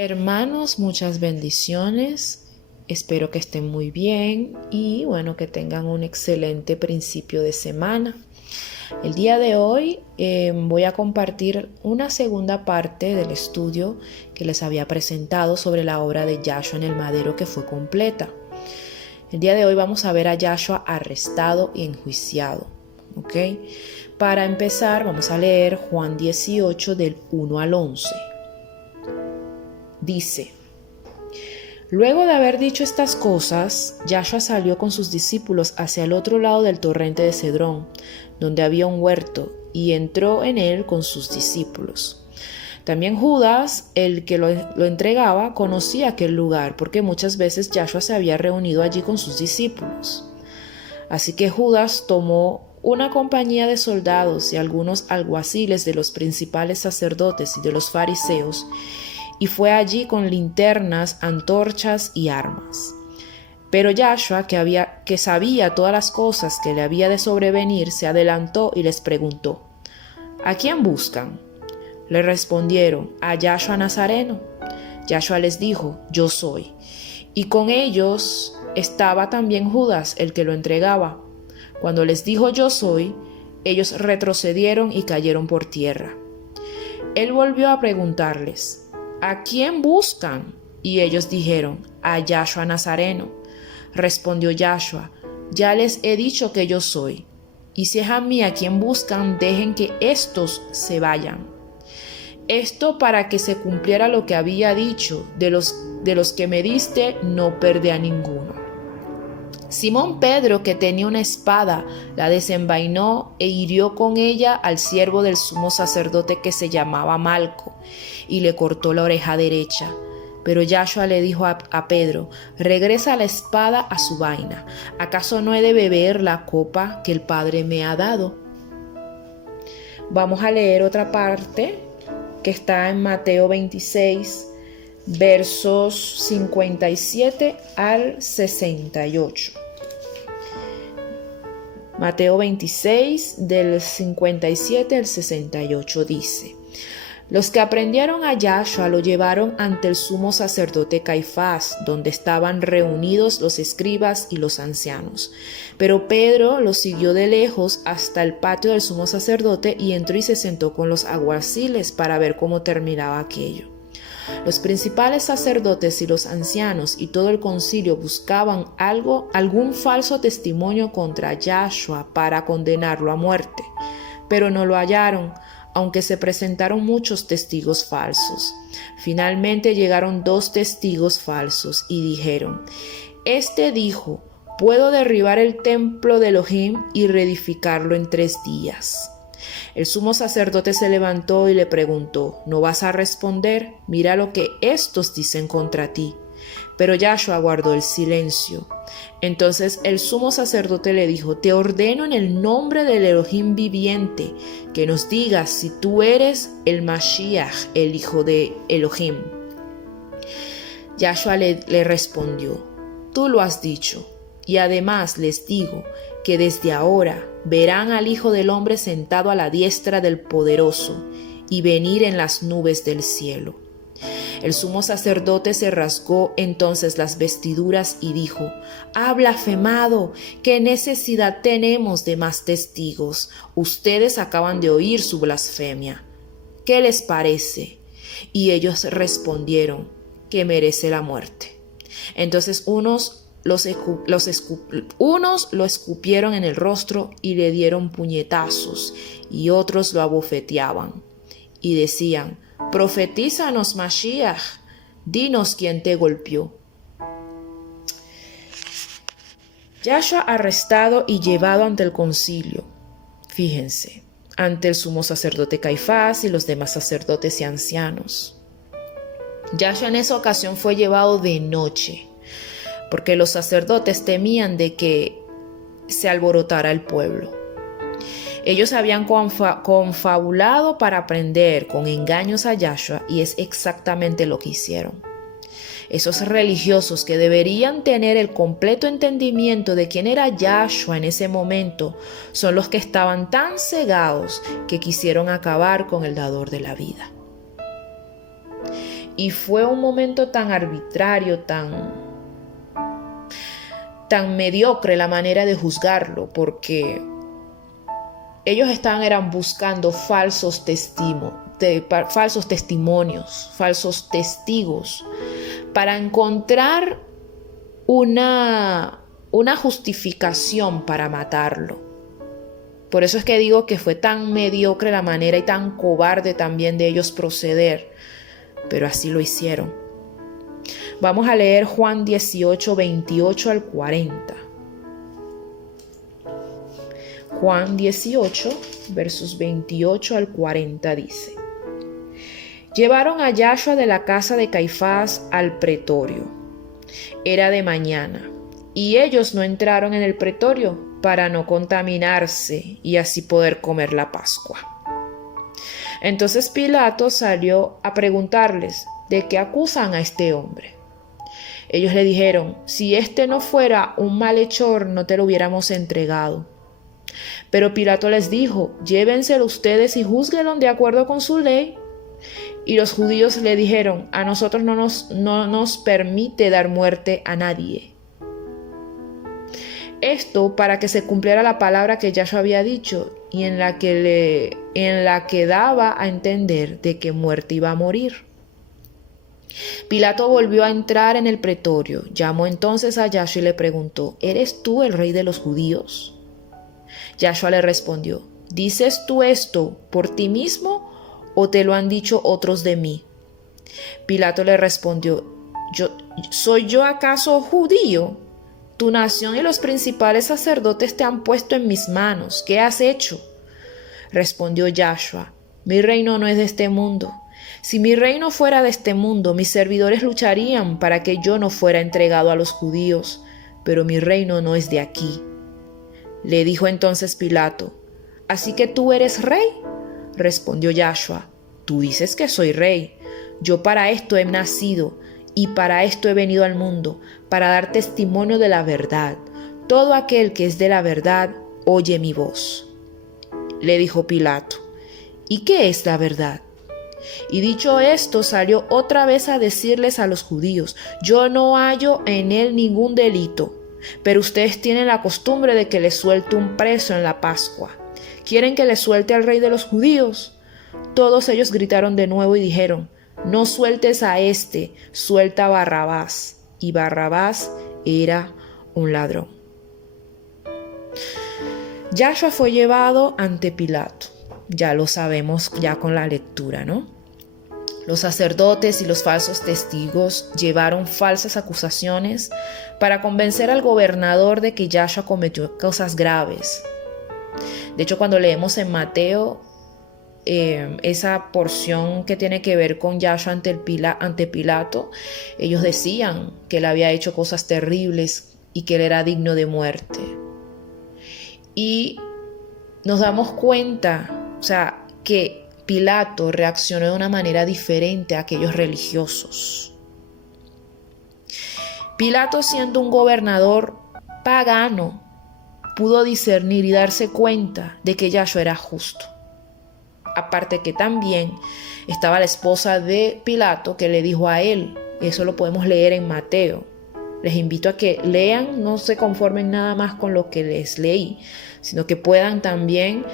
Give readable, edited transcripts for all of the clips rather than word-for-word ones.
Hermanos, muchas bendiciones. Espero que estén muy bien y bueno, que tengan un excelente principio de semana. El día de hoy voy a compartir una segunda parte del estudio que les había presentado sobre la obra de Yahshua en el madero, que fue completa. El día de hoy vamos a ver a Yahshua arrestado y enjuiciado. ¿Ok? Para empezar, vamos a leer Juan 18 del 1 al 11. Dice: Luego de haber dicho estas cosas, Yahshua salió con sus discípulos hacia el otro lado del torrente de Cedrón, donde había un huerto, y entró en él con sus discípulos. También Judas, el que lo entregaba, conocía aquel lugar, porque muchas veces Yahshua se había reunido allí con sus discípulos. Así que Judas tomó una compañía de soldados y algunos alguaciles de los principales sacerdotes y de los fariseos, y fue allí con linternas, antorchas y armas. Pero Yahshua, que sabía todas las cosas que le había de sobrevenir, se adelantó y les preguntó: ¿A quién buscan? Le respondieron: a Yahshua Nazareno. Yahshua les dijo: Yo soy. Y con ellos estaba también Judas, el que lo entregaba. Cuando les dijo: Yo soy, ellos retrocedieron y cayeron por tierra. Él volvió a preguntarles: ¿A quién buscan? Y ellos dijeron: a Yahshua Nazareno. Respondió Yahshua: Ya les he dicho que yo soy. Y si es a mí a quien buscan, dejen que éstos se vayan. Esto para que se cumpliera lo que había dicho: de los que me diste, no perdí a ninguno. Simón Pedro, que tenía una espada, la desenvainó e hirió con ella al siervo del sumo sacerdote, que se llamaba Malco, y le cortó la oreja derecha. Pero Yahshua le dijo a Pedro: regresa la espada a su vaina. ¿Acaso no he de beber la copa que el Padre me ha dado? Vamos a leer otra parte que está en Mateo 26, versos 57 al 68. Mateo 26, del 57 al 68 dice: Los que aprendieron a Yahshua lo llevaron ante el sumo sacerdote Caifás, donde estaban reunidos los escribas y los ancianos. Pero Pedro lo siguió de lejos hasta el patio del sumo sacerdote y entró y se sentó con los alguaciles para ver cómo terminaba aquello. Los principales sacerdotes y los ancianos y todo el concilio buscaban algún falso testimonio contra Yahshua para condenarlo a muerte, pero no lo hallaron, aunque se presentaron muchos testigos falsos. Finalmente llegaron 2 testigos falsos y dijeron: Este dijo: puedo derribar el templo de Elohim y reedificarlo en 3 días. El sumo sacerdote se levantó y le preguntó: ¿No vas a responder? Mira lo que estos dicen contra ti. Pero Yahshua guardó el silencio. Entonces el sumo sacerdote le dijo: Te ordeno en el nombre del Elohim viviente que nos digas si tú eres el Mashiach, el hijo de Elohim. Yahshua le respondió: Tú lo has dicho. Y además les digo que desde ahora verán al Hijo del Hombre sentado a la diestra del Poderoso y venir en las nubes del cielo. El sumo sacerdote se rasgó entonces las vestiduras y dijo: «Ha blasfemado, ¿qué necesidad tenemos de más testigos? Ustedes acaban de oír su blasfemia. ¿Qué les parece?» Y ellos respondieron: «Que merece la muerte». Entonces unos lo escupieron en el rostro y le dieron puñetazos, y otros lo abofeteaban y decían: «Profetízanos, Mashiach, dinos quién te golpeó». Yahshua arrestado y llevado ante el concilio. Fíjense, ante el sumo sacerdote Caifás y los demás sacerdotes y ancianos. Yahshua en esa ocasión fue llevado de noche, porque los sacerdotes temían de que se alborotara el pueblo. Ellos habían confabulado para prender con engaños a Yahshua, y es exactamente lo que hicieron. Esos religiosos que deberían tener el completo entendimiento de quién era Yahshua en ese momento son los que estaban tan cegados que quisieron acabar con el dador de la vida. Y fue un momento tan arbitrario, tan mediocre la manera de juzgarlo, porque ellos eran buscando falsos testimonios, falsos testigos, para encontrar una justificación para matarlo. Por eso es que digo que fue tan mediocre la manera y tan cobarde también de ellos proceder, pero así lo hicieron. Vamos a leer Juan 18, 28 al 40. Juan 18, versos 28 al 40 dice: Llevaron a Yahshua de la casa de Caifás al pretorio. Era de mañana, y ellos no entraron en el pretorio para no contaminarse y así poder comer la Pascua. Entonces Pilato salió a preguntarles: ¿de qué acusan a este hombre? Ellos le dijeron: si este no fuera un malhechor, no te lo hubiéramos entregado. Pero Pilato les dijo: llévenselo ustedes y júzguenlo de acuerdo con su ley. Y los judíos le dijeron: a nosotros no nos permite dar muerte a nadie. Esto para que se cumpliera la palabra que Yahshua había dicho y en la que daba a entender de qué muerte iba a morir. Pilato volvió a entrar en el pretorio, llamó entonces a Yahshua y le preguntó: ¿eres tú el rey de los judíos? Yahshua le respondió: ¿dices tú esto por ti mismo o te lo han dicho otros de mí? Pilato le respondió: ¿soy yo acaso judío? Tu nación y los principales sacerdotes te han puesto en mis manos. ¿Qué has hecho? Respondió Yahshua: mi reino no es de este mundo. Si mi reino fuera de este mundo, mis servidores lucharían para que yo no fuera entregado a los judíos, pero mi reino no es de aquí. Le dijo entonces Pilato: ¿así que tú eres rey? Respondió Yahshua: tú dices que soy rey. Yo para esto he nacido y para esto he venido al mundo, para dar testimonio de la verdad. Todo aquel que es de la verdad oye mi voz. Le dijo Pilato: ¿y qué es la verdad? Y dicho esto, salió otra vez a decirles a los judíos: yo no hallo en él ningún delito, pero ustedes tienen la costumbre de que les suelte un preso en la Pascua. ¿Quieren que les suelte al rey de los judíos? Todos ellos gritaron de nuevo y dijeron: no sueltes a este, suelta a Barrabás. Y Barrabás era un ladrón. Yahshua fue llevado ante Pilato. Ya lo sabemos ya con la lectura, ¿no? Los sacerdotes y los falsos testigos llevaron falsas acusaciones para convencer al gobernador de que Yahshua cometió cosas graves. De hecho, cuando leemos en Mateo, esa porción que tiene que ver con Yahshua ante Pilato, ellos decían que él había hecho cosas terribles y que él era digno de muerte. Y nos damos cuenta, que Pilato reaccionó de una manera diferente a aquellos religiosos. Pilato, siendo un gobernador pagano, pudo discernir y darse cuenta de que Yahshua era justo. Aparte que también estaba la esposa de Pilato que le dijo a él, eso lo podemos leer en Mateo. Les invito a que lean, no se conformen nada más con lo que les leí, sino que puedan también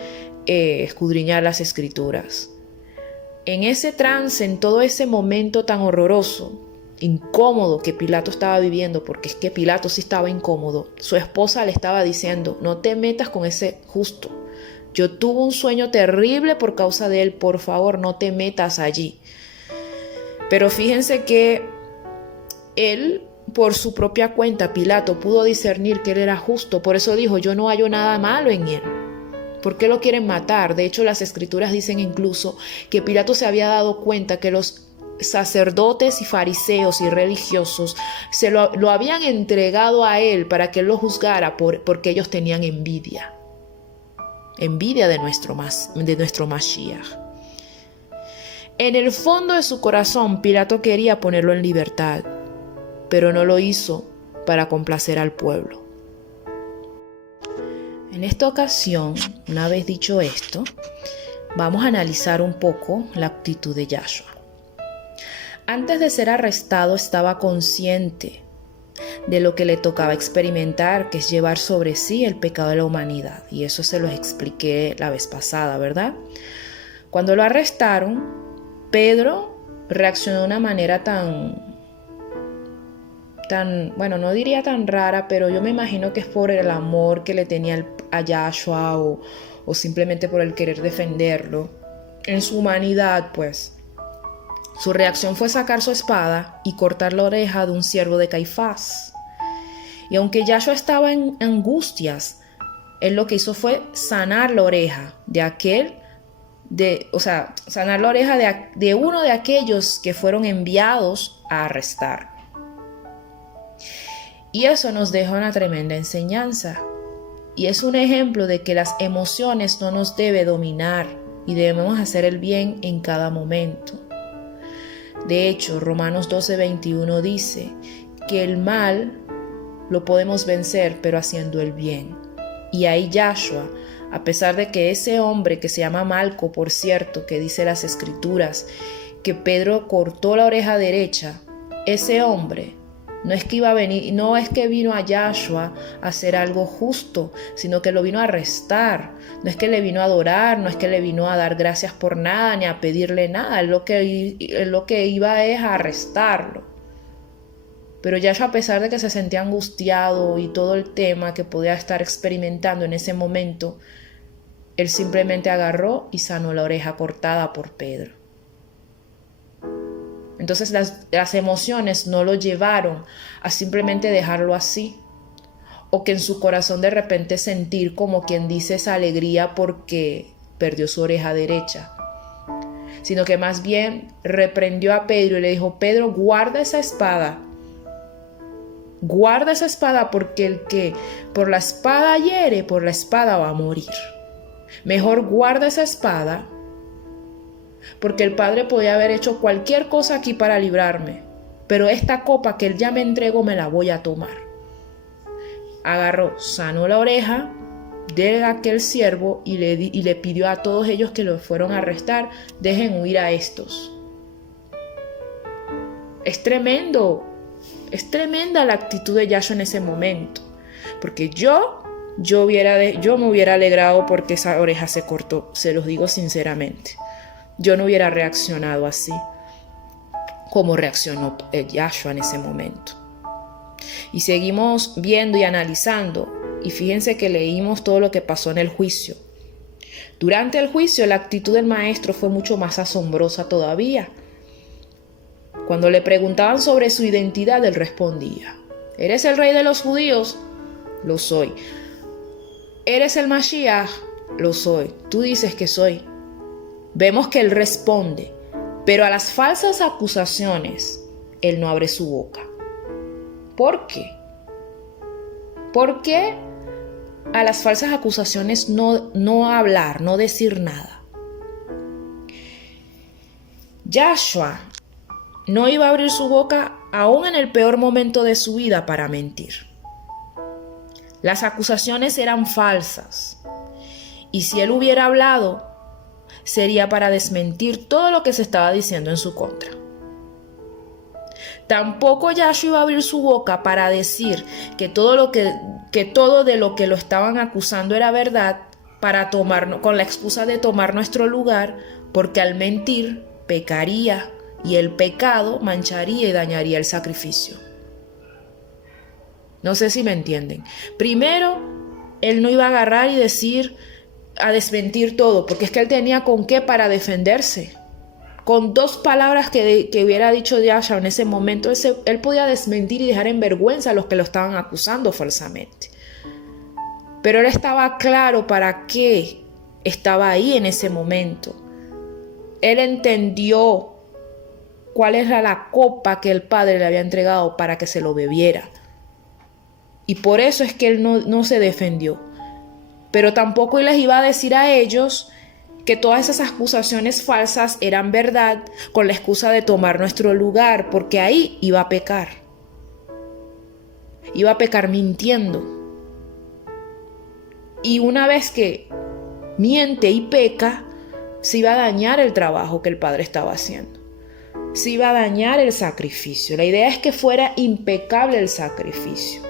escudriñar las escrituras. En ese trance, en todo ese momento tan horroroso, incómodo que Pilato estaba viviendo, porque es que Pilato sí estaba incómodo, su esposa le estaba diciendo: no te metas con ese justo. Yo tuve un sueño terrible por causa de él, por favor, no te metas allí. Pero fíjense que él, por su propia cuenta, Pilato pudo discernir que él era justo. Por eso dijo: yo no hallo nada malo en él. ¿Por qué lo quieren matar? De hecho, las escrituras dicen incluso que Pilato se había dado cuenta que los sacerdotes y fariseos y religiosos lo habían entregado a él para que él lo juzgara porque ellos tenían envidia de nuestro Mashiach. En el fondo de su corazón, Pilato quería ponerlo en libertad, pero no lo hizo para complacer al pueblo. En esta ocasión, una vez dicho esto, vamos a analizar un poco la actitud de Yahshua. Antes de ser arrestado estaba consciente de lo que le tocaba experimentar, que es llevar sobre sí el pecado de la humanidad. Y eso se los expliqué la vez pasada, ¿verdad? Cuando lo arrestaron, Pedro reaccionó de una manera bueno, no diría tan rara, pero yo me imagino que es por el amor que le tenía a Yahshua o simplemente por el querer defenderlo. En su humanidad, pues. Su reacción fue sacar su espada y cortar la oreja de un siervo de Caifás. Y aunque Yahshua estaba en angustias, él lo que hizo fue sanar la oreja sanar la oreja de uno de aquellos que fueron enviados a arrestar. Y eso nos deja una tremenda enseñanza. Y es un ejemplo de que las emociones no nos deben dominar y debemos hacer el bien en cada momento. De hecho, Romanos 12:21 dice que el mal lo podemos vencer, pero haciendo el bien. Y ahí Yahshua, a pesar de que ese hombre que se llama Malco, por cierto, que dice las escrituras, que Pedro cortó la oreja derecha, ese hombre no es que vino a Yahshua a hacer algo justo, sino que lo vino a arrestar. No es que le vino a adorar, no es que le vino a dar gracias por nada, ni a pedirle nada. Él lo que iba es a arrestarlo. Pero Yahshua, a pesar de que se sentía angustiado y todo el tema que podía estar experimentando en ese momento, él simplemente agarró y sanó la oreja cortada por Pedro. Entonces las emociones no lo llevaron a simplemente dejarlo así, o que en su corazón de repente sentir, como quien dice, esa alegría porque perdió su oreja derecha, sino que más bien reprendió a Pedro y le dijo: Pedro, guarda esa espada porque el que por la espada hiere, por la espada va a morir. Mejor guarda esa espada, porque el Padre podía haber hecho cualquier cosa aquí para librarme, pero esta copa que Él ya me entregó me la voy a tomar. Agarró, sanó la oreja de aquel siervo y le pidió a todos ellos que lo fueron a arrestar: dejen huir a estos. Es tremenda la actitud de Yahshua en ese momento, porque yo me hubiera alegrado porque esa oreja se cortó, se los digo sinceramente. Yo no hubiera reaccionado así como reaccionó Yahshua en ese momento. Y seguimos viendo y analizando, y fíjense que leímos todo lo que pasó en el juicio. Durante el juicio, la actitud del maestro fue mucho más asombrosa todavía. Cuando le preguntaban sobre su identidad, él respondía: ¿eres el rey de los judíos? Lo soy. ¿Eres el Mashiach? Lo soy. Tú dices que soy. Vemos que él responde, pero a las falsas acusaciones, él no abre su boca. ¿Por qué? ¿Por qué a las falsas acusaciones no hablar, no decir nada? Yahshua no iba a abrir su boca aún en el peor momento de su vida para mentir. Las acusaciones eran falsas, y si él hubiera hablado, sería para desmentir todo lo que se estaba diciendo en su contra. Tampoco Yahshua iba a abrir su boca para decir que todo de lo que lo estaban acusando era verdad, con la excusa de tomar nuestro lugar, porque al mentir pecaría y el pecado mancharía y dañaría el sacrificio. No sé si me entienden. Primero, él no iba a agarrar y a desmentir todo, porque es que él tenía con qué para defenderse. Con 2 palabras que hubiera dicho Yahshua en ese momento, él podía desmentir y dejar en vergüenza a los que lo estaban acusando falsamente. Pero él estaba claro para qué estaba ahí en ese momento. Él entendió cuál era la copa que el Padre le había entregado para que se lo bebiera. Y por eso es que él no se defendió. Pero tampoco les iba a decir a ellos que todas esas acusaciones falsas eran verdad con la excusa de tomar nuestro lugar, porque ahí iba a pecar. Iba a pecar mintiendo. Y una vez que miente y peca, se iba a dañar el trabajo que el Padre estaba haciendo. se iba a dañar el sacrificio. La idea es que fuera impecable el sacrificio.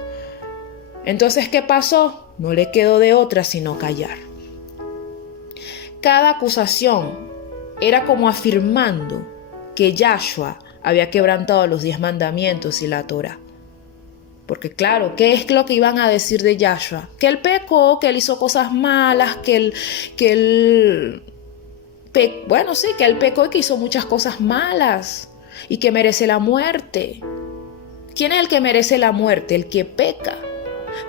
Entonces, ¿qué pasó? No le quedó de otra sino callar. Cada acusación era como afirmando que Yahshua había quebrantado los 10 mandamientos y la Torá. Porque claro, ¿qué es lo que iban a decir de Yahshua? Que él pecó, que él hizo cosas malas, que él pecó y que hizo muchas cosas malas y que merece la muerte. ¿Quién es el que merece la muerte? El que peca.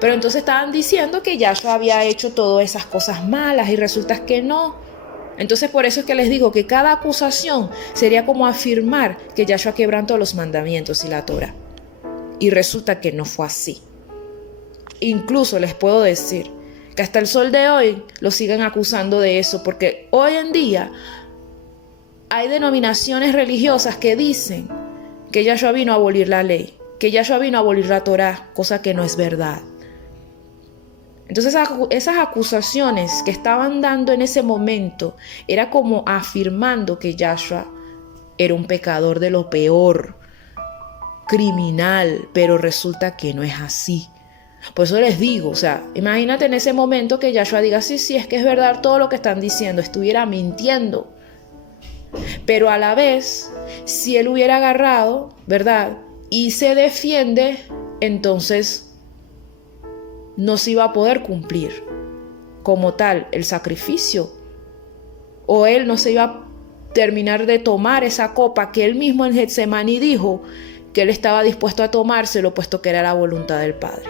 Pero entonces estaban diciendo que Yahshua había hecho todas esas cosas malas y resulta que no. Entonces por eso es que les digo que cada acusación sería como afirmar que Yahshua quebrantó los mandamientos y la Torá. Y resulta que no fue así. Incluso les puedo decir que hasta el sol de hoy lo siguen acusando de eso, porque hoy en día hay denominaciones religiosas que dicen que Yahshua vino a abolir la ley, que Yahshua vino a abolir la Torá, cosa que no es verdad. Entonces esas acusaciones que estaban dando en ese momento era como afirmando que Yahshua era un pecador de lo peor, criminal, pero resulta que no es así. Por eso les digo, imagínate en ese momento que Yahshua diga, sí, es que es verdad todo lo que están diciendo, estuviera mintiendo. Pero a la vez, si él hubiera agarrado, ¿verdad? Y se defiende, entonces no se iba a poder cumplir como tal el sacrificio. O él no se iba a terminar de tomar esa copa que él mismo en Getsemaní dijo que él estaba dispuesto a tomárselo, puesto que era la voluntad del Padre.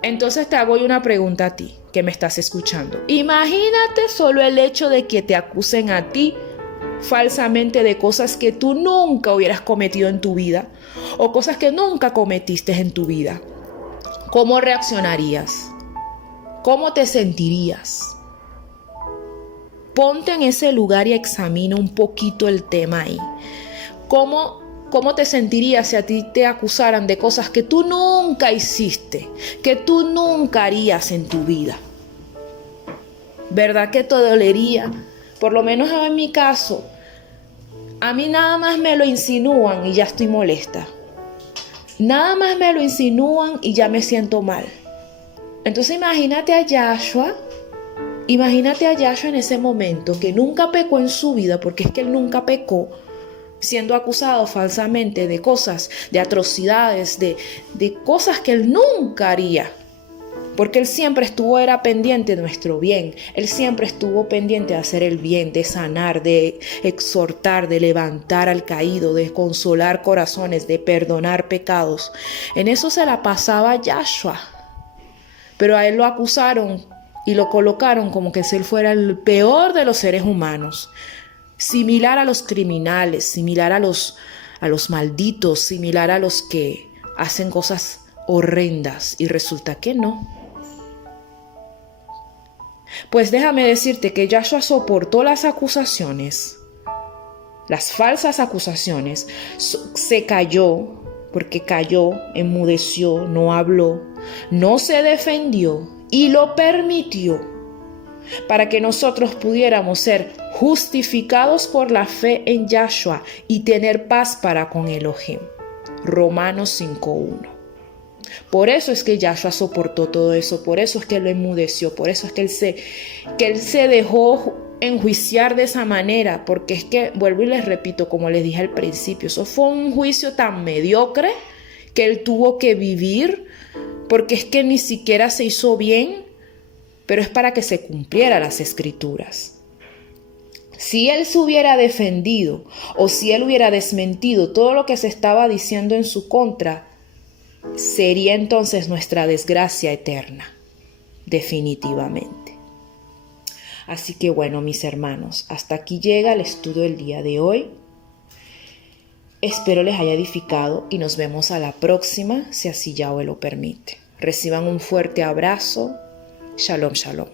Entonces te hago una pregunta a ti, que me estás escuchando. Imagínate solo el hecho de que te acusen a ti falsamente de cosas que tú nunca hubieras cometido en tu vida, o cosas que nunca cometiste en tu vida. ¿Cómo reaccionarías? ¿Cómo te sentirías? Ponte en ese lugar y examina un poquito el tema ahí. ¿Cómo te sentirías si a ti te acusaran de cosas que tú nunca hiciste, que tú nunca harías en tu vida? ¿Verdad que te dolería? Por lo menos en mi caso, a mí nada más me lo insinúan y ya estoy molesta. Nada más me lo insinúan y ya me siento mal. Entonces imagínate a Yahshua en ese momento, que nunca pecó en su vida, porque es que él nunca pecó, siendo acusado falsamente de cosas, de atrocidades, de cosas que él nunca haría. Porque él siempre era pendiente de nuestro bien. Él siempre estuvo pendiente de hacer el bien, de sanar, de exhortar, de levantar al caído, de consolar corazones, de perdonar pecados. En eso se la pasaba Yahshua. Pero a él lo acusaron y lo colocaron como que si él fuera el peor de los seres humanos. Similar a los criminales, similar a los malditos, similar a los que hacen cosas horrendas. Y resulta que no. Pues déjame decirte que Yahshua soportó las acusaciones, las falsas acusaciones, se cayó, porque cayó, enmudeció, no habló, no se defendió y lo permitió para que nosotros pudiéramos ser justificados por la fe en Yahshua y tener paz para con Elohim. Romanos 5:1. Por eso es que Yahshua soportó todo eso, por eso es que lo enmudeció, por eso es que él se dejó enjuiciar de esa manera, porque es que, vuelvo y les repito, como les dije al principio, eso fue un juicio tan mediocre que él tuvo que vivir, porque es que ni siquiera se hizo bien, pero es para que se cumplieran las escrituras. Si él se hubiera defendido o si él hubiera desmentido todo lo que se estaba diciendo en su contra, sería entonces nuestra desgracia eterna, definitivamente. Así que bueno, mis hermanos, hasta aquí llega el estudio del día de hoy. Espero les haya edificado y nos vemos a la próxima, si así Yahweh lo permite. Reciban un fuerte abrazo. Shalom, shalom.